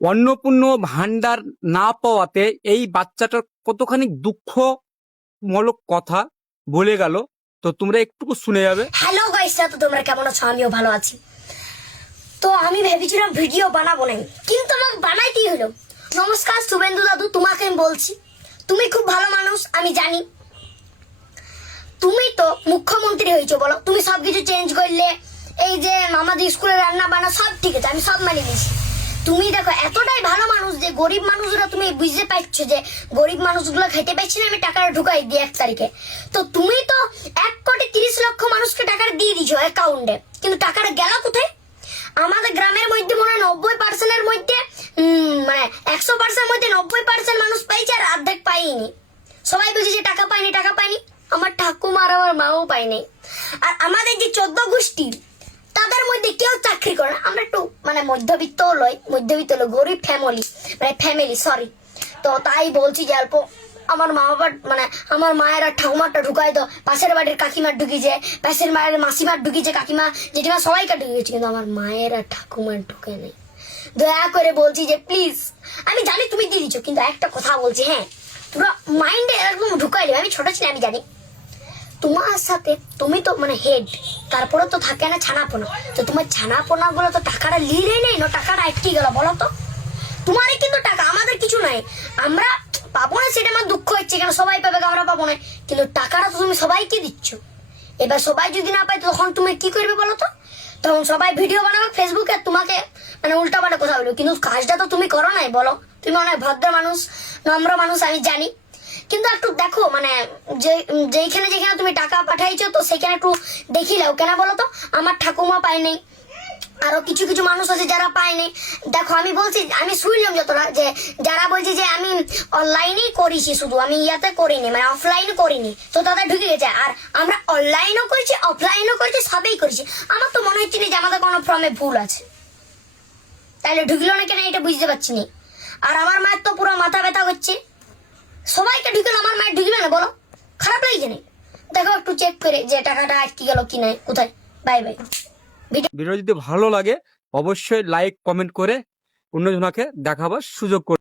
অন্নপূর্ণ ভান্ডার না পাওয়াতে এই বাচ্চাটার কতখানি দুঃখমূলক কথা বলে গেল, তো তোমরা একটুকু শুনে যাবে। হ্যালো গাইস, তো তোমরা কেমন আছো? আমিও ভালো আছি। তো আমি ভেবেছিলাম ভিডিও বানাবো না, কিন্তু আমাকে বানাইতেই হলো। নমস্কার শুভেন্দু দাদু, তোমাকে আমি বলছি, তুমি খুব ভালো মানুষ আমি জানি। তুমি তো মুখ্যমন্ত্রী হয়েছো, বলো তুমি সবকিছু চেঞ্জ করলে, এই যে আমাদের স্কুলে রান্না বান্না সব ঠিক আছে, আমি সব মানিয়ে নিয়েছি। তুমি দেখো এতটাই ভালো মানুষ যে গরিব মানুষরা তুমি বুঝতে পারছো যে গরিব মানুষগুলো খেতে পাচ্ছি না, আমি টাকাটা ঢুকাই দিই 1 তারিখে। তো তুমি তো 1,30,00,000 মানুষকে টাকা দিয়ে দিছো অ্যাকাউন্টে, কিন্তু টাকাটা গেল কোথায়? আমাদের গ্রামের মধ্যে মনে হয় 90%-এর মধ্যে মানে 100% মধ্যে 90% মানুষ পাইছে, আর অর্ধেক পাইনি। সবাই বলছে যে টাকা পাইনি টাকা পাইনি। আমার ঠাকুমা আর আমার মাও পাইনি। আর আমাদের যে 14 গোষ্ঠীর তাদের মধ্যে কেউ চাকরি করে না। আমরা একটু মানে মধ্যবিত্ত লই, গরিব ফ্যামিলি সরি। তো তাই বলছি যে অল্প আমার মা বাবার মানে আমার মায়ের আর ঠাকুমারটা ঢুকাই তো, পাশের বাড়ির কাকিমার ঢুকিয়েছে, পাশের মায়ের মাসিমার ঢুকিয়েছে, কাকিমা জেঠিমা সবাইকে ঢুকিয়েছে, কিন্তু আমার মায়ের আর ঠাকুমার ঢুকে নেই। দয়া করে বলছি যে প্লিজ, আমি জানি তুমি দিয়ে দিচ্ছ, কিন্তু একটা কথা বলছি, হ্যাঁ পুরো মাইন্ডে একদম ঢুকাই দেবে। আমি ছোট ছিলাম, আমি জানি তোমার সাথে তুমি তো মানে হেড, তারপরে তো থাকে না ছানাপোনা। তো তোমার ছানাপোনা গুলো তো টাকাটা লিলে নেই না, টাকাটা আটকে গেল বলো তো। তোমারই কিন্তু টাকা, আমাদের কিছু নাই, আমরা পাবো না, সেটা আমার দুঃখ হচ্ছে। কেন সবাই পাবে, আমরা পাবো না, কিন্তু টাকাটা তো তুমি সবাইকে দিচ্ছ। এবার সবাই যদি না পায় তখন তুমি কি করবে বলো তো? তখন সবাই ভিডিও বানাবে ফেসবুকে, তোমাকে মানে উল্টা পাল্টা কথা বলবে, কিন্তু কাজটা তো তুমি করো নাই বলো। তুমি অনেক ভদ্র মানুষ, নম্র মানুষ আমি জানি, কিন্তু একটু দেখো মানে যেখানে তুমি টাকা পাঠাইছো তো সেখানে একটু দেখি লাও। কেন বলো তো? আমার ঠাকুমা পায় নাই, আরো কিছু কিছু মানুষ আছে যারা পায়নি। দেখো আমি বলছি, আমি শুনলাম যতটা যে যারা বলছে যে আমি অনলাইনেই করেছি, শুধু আমি ইয়াতে করিনি, মানে অফলাইন করিনি, তো তাদের ঢুকে গেছে। আর আমরা অনলাইনও করেছি অফলাইনও করেছি, সবই করেছি। আমার তো মনে হচ্ছে না যে আমাদের কোনো ফর্মে ভুল আছে, তাহলে ঢুকলো না কেন এটা বুঝতে পারছি না। আর আমার মায়ের তো পুরো মাথা ব্যথা করছে, সবাইকে ঢুকে আমার মায়ের ঢুকবে না বলো? খারাপ লাগছে না? দেখো একটু চেক করে যে টাকাটা আটকে গেল কি নাই, কোথায়। Bye bye. ভিডিও যদি ভালো লাগে অবশ্যই লাইক কমেন্ট করে অন্যজনকে দেখাবার সুযোগ করে